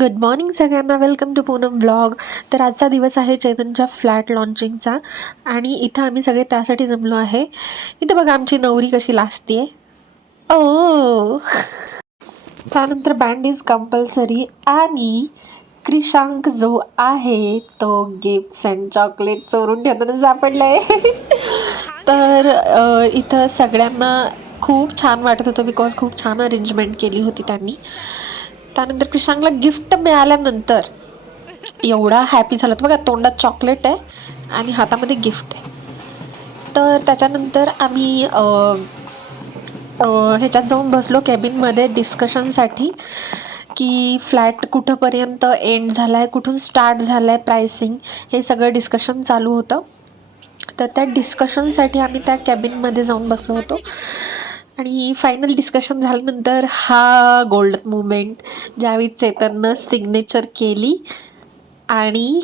Good morning सगळ्यांना. Welcome to Poonam blog तर आजचा दिवस आहे चेतनच्या फ्लॅट लॉन्चिंगचा. आणि इथं आम्ही सगळे त्यासाठी जमलो आहे. इथं बघा आमची नवरी कशी लाजते ओ! त्यानंतर बँड इज कंपल्सरी आणि क्रिशांक जो आहे तो गिफ्ट्स अँड चॉकलेट चोरून ठेवताना सापडलाय. तर इथं सगळ्यांना खूप छान वाटत होतं बिकॉज खूप छान अरेंजमेंट केली होती त्यांनी. त्यानंतर क्रिशांकला गिफ्ट मिळाल्यानंतर एवढा हॅपी झाला होता. बघा तोंडात चॉकलेट आहे आणि हातामध्ये गिफ्ट आहे. तर त्याच्यानंतर आम्ही ह्याच्यात जाऊन बसलो कॅबिनमध्ये डिस्कशनसाठी की फ्लॅट कुठंपर्यंत एंड झाला आहे कुठून स्टार्ट झालं आहे प्राइसिंग हे सगळं डिस्कशन चालू होतं. तर त्या डिस्कशनसाठी आम्ही त्या कॅबिनमध्ये जाऊन बसलो होतो. आणि फायनल डिस्कशन झाल्यानंतर हा गोल्डन मुमेंट ज्यावेळी चेतननं सिग्नेचर केली आणि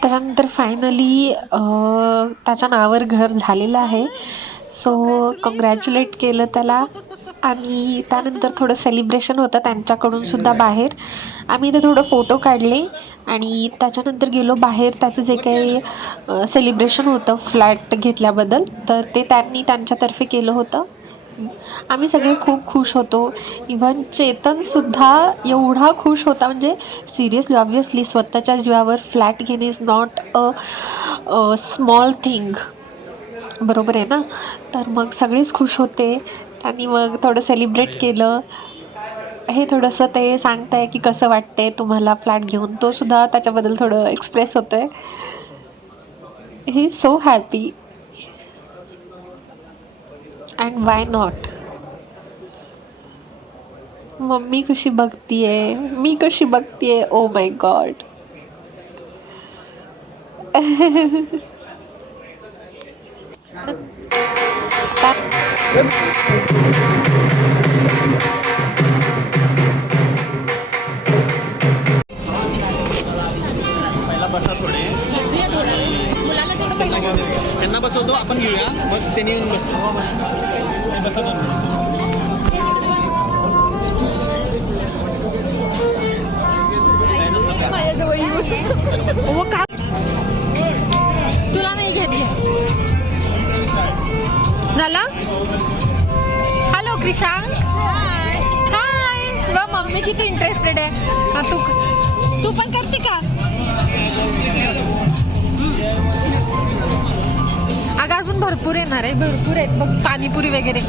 त्याच्यानंतर फायनली त्याच्या नावावर घर झालेलं आहे. सो कॉंग्रॅच्युलेट केलं त्याला आणि त्यानंतर थोडं सेलिब्रेशन होतं त्यांच्याकडून सुद्धा बाहेर. आम्ही इथे थोडं फोटो काढले आणि त्याच्यानंतर गेलो बाहेर. त्याचं जे काही सेलिब्रेशन होतं फ्लॅट घेतल्याबद्दल तर ते त्यांनी त्यांच्यातर्फे केलं होतं. आम्ही सगळे खूप खुश होतो. इव्हन चेतनसुद्धा एवढा खुश होता. म्हणजे सिरियसली ऑब्वियसली स्वतःच्या जीवावर फ्लॅट घेणे is not a small thing बरोबर आहे ना? तर मग सगळेच खुश होते. त्यांनी मग थोडं सेलिब्रेट केलं. हे थोडंसं ते सांगताय की कसं वाटतंय तुम्हाला फ्लॅट घेऊन. तो सुद्धा त्याच्याबद्दल थोडं एक्सप्रेस होतोय. ही so happy and why not mummy कशी बघतीये? मी कशी बघतीये? ओ माय गॉड त्यांना बसवतो आपण घेऊया. मग त्यांनी येऊन बसतो. बसा दोन वो का? तुला नाही घेत घे झाला? हॅलो क्रिशांक हाय वा मम्मी किती इंटरेस्टेड आहे. हा, तू भरपूर येणार आहे भरपूर आहेत. बघ पाणीपुरी वगैरे.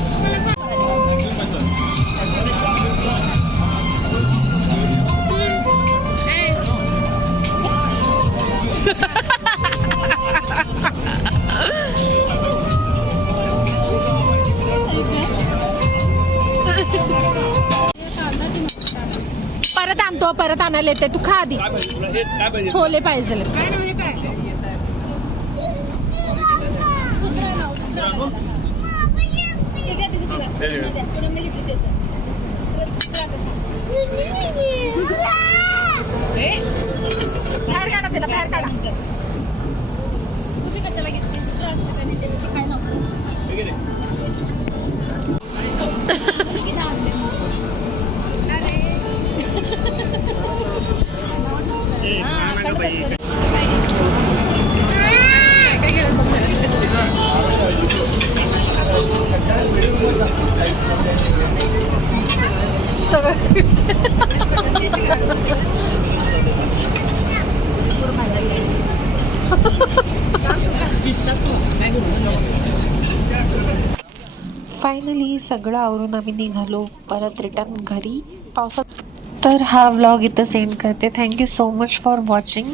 परत आणतो परत आणायला येते. तू खा आधी. छोले पाहिजे. बाहेर काढा तिला बाहेर काढा फायनली सगळं आवरून आम्ही निघालो. परत रिटर्न घरी. पावसात तर हा व्लॉग इथं सेंड करते. Thank you so much for watching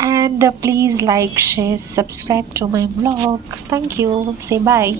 and please like share subscribe to my blog thank you say bye